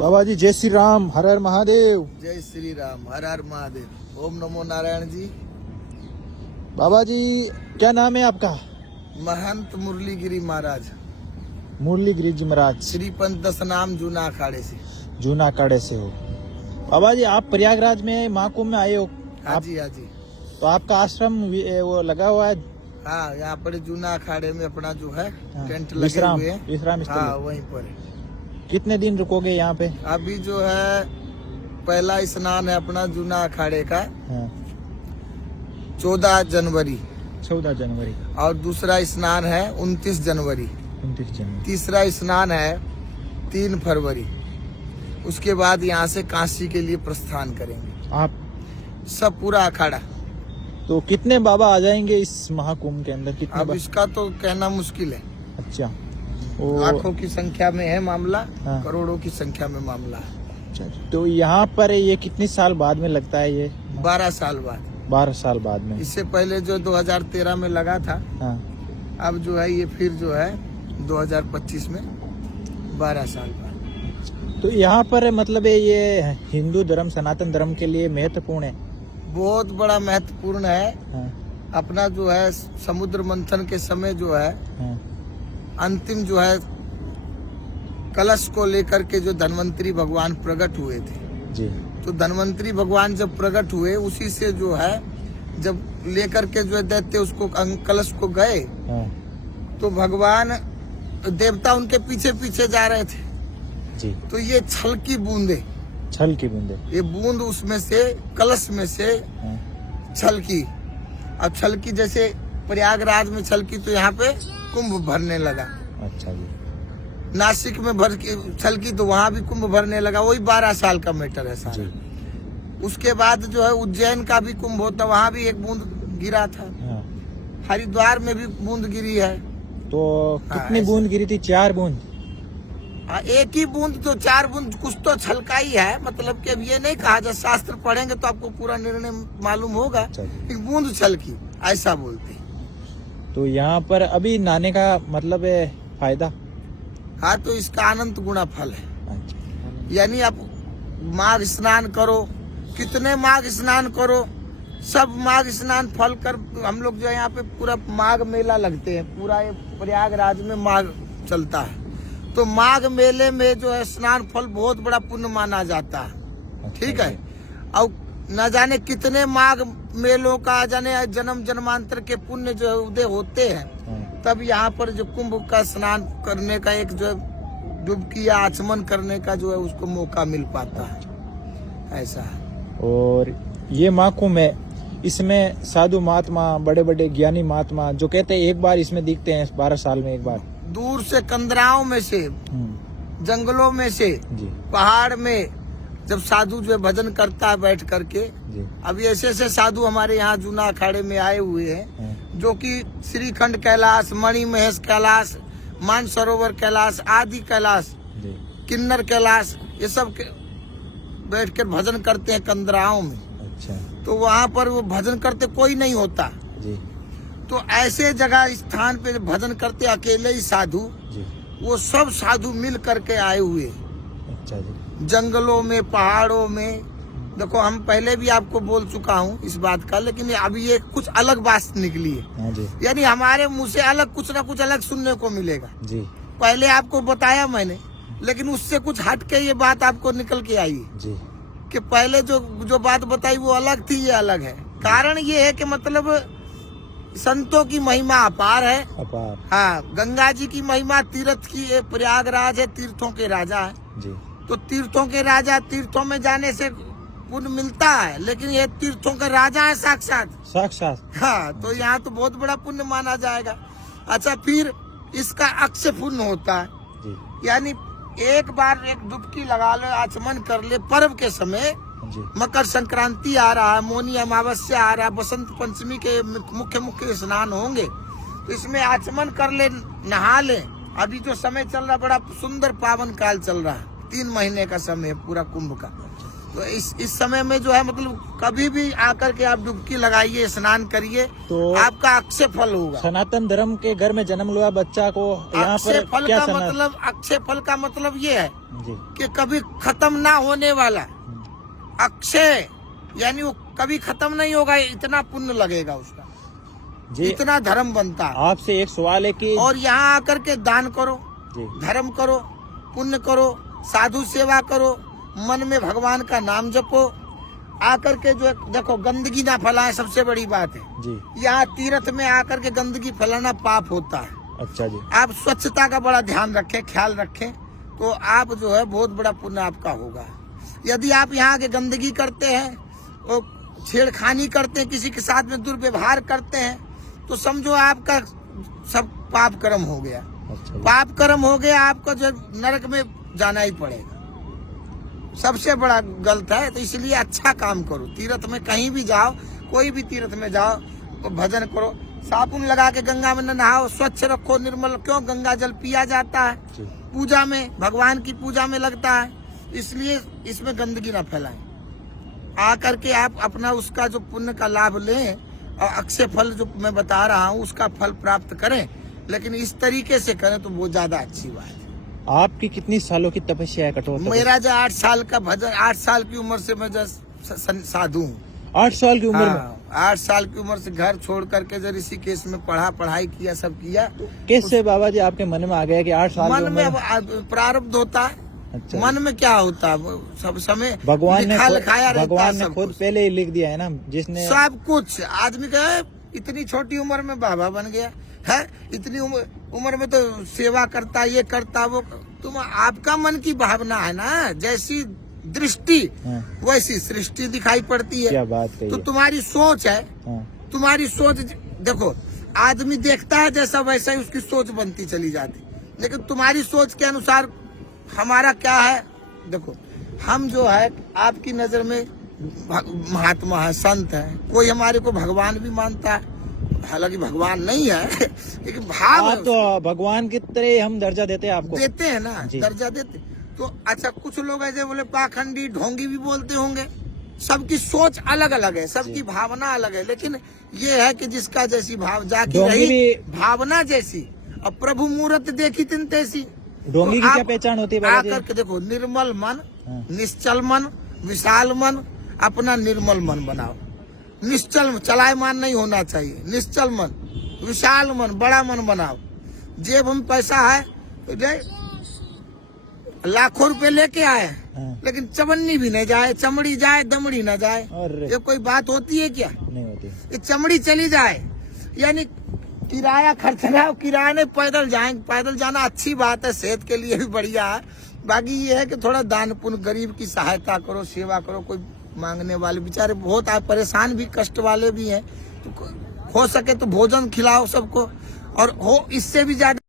बाबा जी जय श्री राम, हर हर महादेव। जय श्री राम, हर हर महादेव। ओम नमो नारायण जी। बाबा जी क्या नाम है आपका? महंत मुरलीगिरी महाराज, मुरली गिरिजी महाराज, श्री पंथ दशनाम जूना अखाड़े से। जूना अखाड़े से हो। बाबा जी आप प्रयागराज में महाकुंभ में आए हो? हाँ जी, हाँ जी। तो आपका आश्रम वो लगा हुआ है? हाँ, यहाँ पर जूना अखाड़े में अपना जो है टेंट लगे विश्राम हुए हैं। विश्राम स्थल हाँ, है। वहीं पर है। कितने दिन रुकोगे यहाँ पे? अभी जो है पहला स्नान है अपना जूना अखाड़े का हाँ, 14 जनवरी 14 जनवरी, और दूसरा स्नान है 29 जनवरी। 29 जनवरी। तीसरा स्नान है 3 फरवरी। उसके बाद यहाँ से काशी के लिए प्रस्थान करेंगे आप सब पूरा अखाड़ा। तो कितने बाबा आ जाएंगे इस महाकुंभ के अंदर? कितने अब इसका तो कहना मुश्किल है। अच्छा, वो लाखों की संख्या में है मामला, हाँ। करोड़ों की संख्या में मामला है। अच्छा, तो यहाँ पर ये कितने साल बाद में लगता है ये? 12 साल बाद। 12 साल बाद में। इससे पहले जो 2013 में लगा था, हाँ, अब जो है ये फिर जो है 2025 में 12 साल बाद। तो यहाँ पर मतलब ये हिंदू धर्म सनातन धर्म के लिए महत्वपूर्ण है। बहुत बड़ा महत्वपूर्ण है। हाँ, अपना जो है समुद्र मंथन के समय जो है हाँ, अंतिम जो है कलश को लेकर के जो धन्वंतरी भगवान प्रकट हुए थे, जी, तो धन्वंतरी भगवान जब प्रकट हुए उसी से जो है जब लेकर के जो है दैत्य उसको कलश को गए, हाँ, तो भगवान देवता उनके पीछे पीछे जा रहे थे। जी, तो ये छल की बूंदे, छल की बूंदे, ये बूंद उसमें से कलश में से हाँ, छल की। अब छल की जैसे प्रयागराज में छल की, तो यहाँ पे कुंभ भरने लगा। अच्छा जी, नासिक में भर के छल की, तो वहाँ भी कुंभ भरने लगा। वही 12 साल का मैटर है सारा। जी, उसके बाद जो है उज्जैन का भी कुंभ होता, वहाँ भी एक बूंद गिरा था। हाँ। हरिद्वार में भी बूंद गिरी है। तो हाँ, कितनी ऐसा। बूंद गिरी थी? 4 बूंद। एक ही बूंद तो 4 बूंद, कुछ तो छलका ही है। मतलब कि अब ये नहीं कहा जाए, शास्त्र पढ़ेंगे तो आपको पूरा निर्णय मालूम होगा। अच्छा जी। एक बूंद छलकी, ऐसा बोलते हैं। तो यहाँ पर अभी नहाने का मतलब है फायदा? हाँ, तो इसका अनंत गुणा फल है। अच्छा, यानी आप माघ स्नान करो, कितने माघ स्नान करो, सब माघ स्नान फल कर। हम लोग जो है यहाँ पे पूरा माघ मेला लगते हैं, पूरा ये प्रयागराज में माघ चलता है। तो माघ मेले में जो है स्नान फल बहुत बड़ा पुण्य माना जाता है। ठीक है। और न जाने कितने माघ मेलों का जाने जन्म जन्मांतर के पुण्य जो है उदय होते हैं। हाँ। तब यहाँ पर जो कुंभ का स्नान करने का एक जो है डुबकी या आचमन करने का जो है उसको मौका मिल पाता है, ऐसा है। और ये महाकुंभ है, इसमें साधु महात्मा, बड़े बड़े ज्ञानी महात्मा जो कहते हैं एक बार इसमें दिखते हैं 12 साल में एक बार। दूर से कंदराओं में से, जंगलों में से, जी, पहाड़ में जब साधु जो है भजन करता है बैठ करके। जी, अभी ऐसे ऐसे साधु हमारे यहाँ जूना अखाड़े में आए हुए हैं, हाँ, जो कि श्रीखंड कैलाश, मणि महेश कैलाश, मानसरोवर कैलाश, आदि कैलाश, जी, किन्नर कैलाश, ये सब बैठ कर भजन करते हैं कंदराओं में। अच्छा, तो वहाँ पर वो भजन करते कोई नहीं होता। जी, तो ऐसे जगह स्थान पे भजन करते अकेले ही साधु, जी, वो सब साधु मिल करके आए हुए, अच्छा जी, जंगलों में, पहाड़ों में। देखो हम पहले भी आपको बोल चुका हूँ इस बात का, लेकिन अभी ये कुछ अलग बात निकली है। हाँ जी, यानी हमारे मुंह से अलग कुछ ना कुछ अलग सुनने को मिलेगा। जी, पहले आपको बताया मैंने, लेकिन उससे कुछ हट के ये बात आपको निकल के आई है जी, कि पहले जो बात बताई वो अलग थी, ये अलग है। कारण ये है कि मतलब संतों की महिमा अपार है। अपार, हाँ, गंगा जी की महिमा, तीर्थ की, ये प्रयागराज है, तीर्थों के राजा है। जी, तो तीर्थों के राजा, तीर्थों में जाने से पुण्य मिलता है, लेकिन ये तीर्थों के राजा है साक्षात। साक्षात, हाँ, तो यहाँ तो बहुत बड़ा पुण्य माना जाएगा। अच्छा, फिर इसका अक्षय पुण्य होता है। जी, यानी एक बार एक डुबकी लगा ले, आचमन कर ले पर्व के समय। जी, मकर संक्रांति आ रहा है, मौनी अमावस्या आ रहा है, बसंत पंचमी के मुख्य स्नान होंगे, तो इसमें आचमन कर ले, नहा ले। अभी जो समय चल रहा बड़ा सुंदर पावन काल चल रहा है, 3 महीने का समय पूरा कुंभ का। तो इस समय में जो है मतलब कभी भी आकर के आप डुबकी लगाइए, स्नान करिए, तो आपका अक्षय फल होगा। सनातन धर्म के घर में जन्म लिया बच्चा को यहाँ अक्षय पर फल क्या का मतलब, अक्षय फल का मतलब ये है जी कि कभी खत्म ना होने वाला अक्षय, यानी वो कभी खत्म नहीं होगा, इतना पुण्य लगेगा उसका, जी। इतना धर्म बनता है। आपसे एक सवाल है कि और यहाँ आकर के दान करो, जी धर्म करो, पुण्य करो, साधु सेवा करो, मन में भगवान का नाम जपो, आकर के जो देखो गंदगी ना फैलाए, सबसे बड़ी बात है। जी यहाँ तीर्थ में आकर के गंदगी फैलाना पाप होता है। अच्छा जी। आप स्वच्छता का बड़ा ध्यान रखें, ख्याल रखें, तो आप जो है बहुत बड़ा पुण्य आपका होगा। यदि आप यहाँ के गंदगी करते हैं और छेड़खानी करते हैं, किसी के साथ में दुर्व्यवहार करते हैं, तो समझो आपका सब पाप कर्म हो गया। अच्छा जी। पाप कर्म हो गया, आपको जो नरक में जाना ही पड़ेगा, सबसे बड़ा गलत है। तो इसलिए अच्छा काम करो, तीर्थ में कहीं भी जाओ, कोई भी तीर्थ में जाओ तो भजन करो, साबुन लगा के गंगा में नहाओ, स्वच्छ रखो, निर्मल। क्यों? गंगा जल पिया जाता है जी। पूजा में, भगवान की पूजा में लगता है, इसलिए इसमें गंदगी ना फैलाएं। आकर के आप अपना उसका जो पुण्य का लाभ लें और अक्षय फल जो मैं बता रहा हूँ उसका फल प्राप्त करें, लेकिन इस तरीके से करें तो बहुत ज्यादा अच्छी बात है। आपकी कितनी सालों की तपस्या है? कठोर तपस्या? मेरा जो 8 साल का भजन, 8 साल की उम्र से मैं जो साधु हूँ। 8 साल की उम्र में? 8 साल की उम्र से घर छोड़ करके जो ऋषिकेश में पढ़ाई किया, सब किया। कैसे बाबा जी आपके मन में आ गया कि 8 साल की मन में उम्र अब प्रारब्ध होता है। अच्छा। मन में क्या होता है, वो सब समय भगवान ने लिखाया रहता भगवान है ने सब खुद कुछ। पहले ही लिख दिया है ना, जिसने सब कुछ आदमी का इतनी छोटी उम्र में बाबा बन गया है, इतनी उम्र में तो सेवा करता, ये करता, वो। तुम आपका मन की भावना है ना, जैसी दृष्टि हाँ। वैसी सृष्टि दिखाई पड़ती क्या है। बात कही तो है। तुम्हारी सोच है, हाँ। तुम्हारी सोच देखो, आदमी देखता है जैसा वैसा ही उसकी सोच बनती चली जाती, लेकिन तुम्हारी सोच के अनुसार हमारा क्या है। देखो, हम जो है आपकी नजर में महात्मा है, संत है, कोई हमारे को भगवान भी मानता है, हालांकि भगवान नहीं है लेकिन भाव है, आप तो भगवान की तरह हम दर्जा देते हैं आपको। देते हैं ना, जी। दर्जा देते। तो अच्छा, कुछ लोग ऐसे बोले पाखंडी, ढोंगी भी बोलते होंगे। सबकी सोच अलग अलग है, सबकी भावना अलग है, लेकिन ये है कि जिसका जैसी भाव जाकी ढोंगी रही, भावना जैसी, और प्रभु मूर्त देखी तिन तैसी। ढोंगी तो की क्या आप पहचान होती है बाबा जी? आकर के देखो, निर्मल मन, हाँ। निश्चल मन, विशाल मन, अपना निर्मल मन बनाओ। निश्चल, चलायमान नहीं होना चाहिए, निश्चल मन, विशाल मन, बड़ा मन बनाओ। जेब में पैसा है तो लाखों रुपए लेके आए, हाँ। लेकिन चवन्नी भी न जाए, चमड़ी जाए, दमड़ी न जाए, अरे। ये कोई बात होती है क्या? नहीं होती। ये चमड़ी चली जाए, यानी किराया खर्च ना, किराया नहीं, पैदल जाएंगे। पैदल जाना अच्छी बात है, सेहत के लिए भी बढ़िया है। बाकी ये है कि थोड़ा दान पुण्य, गरीब की सहायता करो, सेवा करो। कोई मांगने वाले बेचारे बहुत आप परेशान भी, कष्ट वाले भी हैं, तो हो सके तो भोजन खिलाओ सबको, और हो इससे भी ज्यादा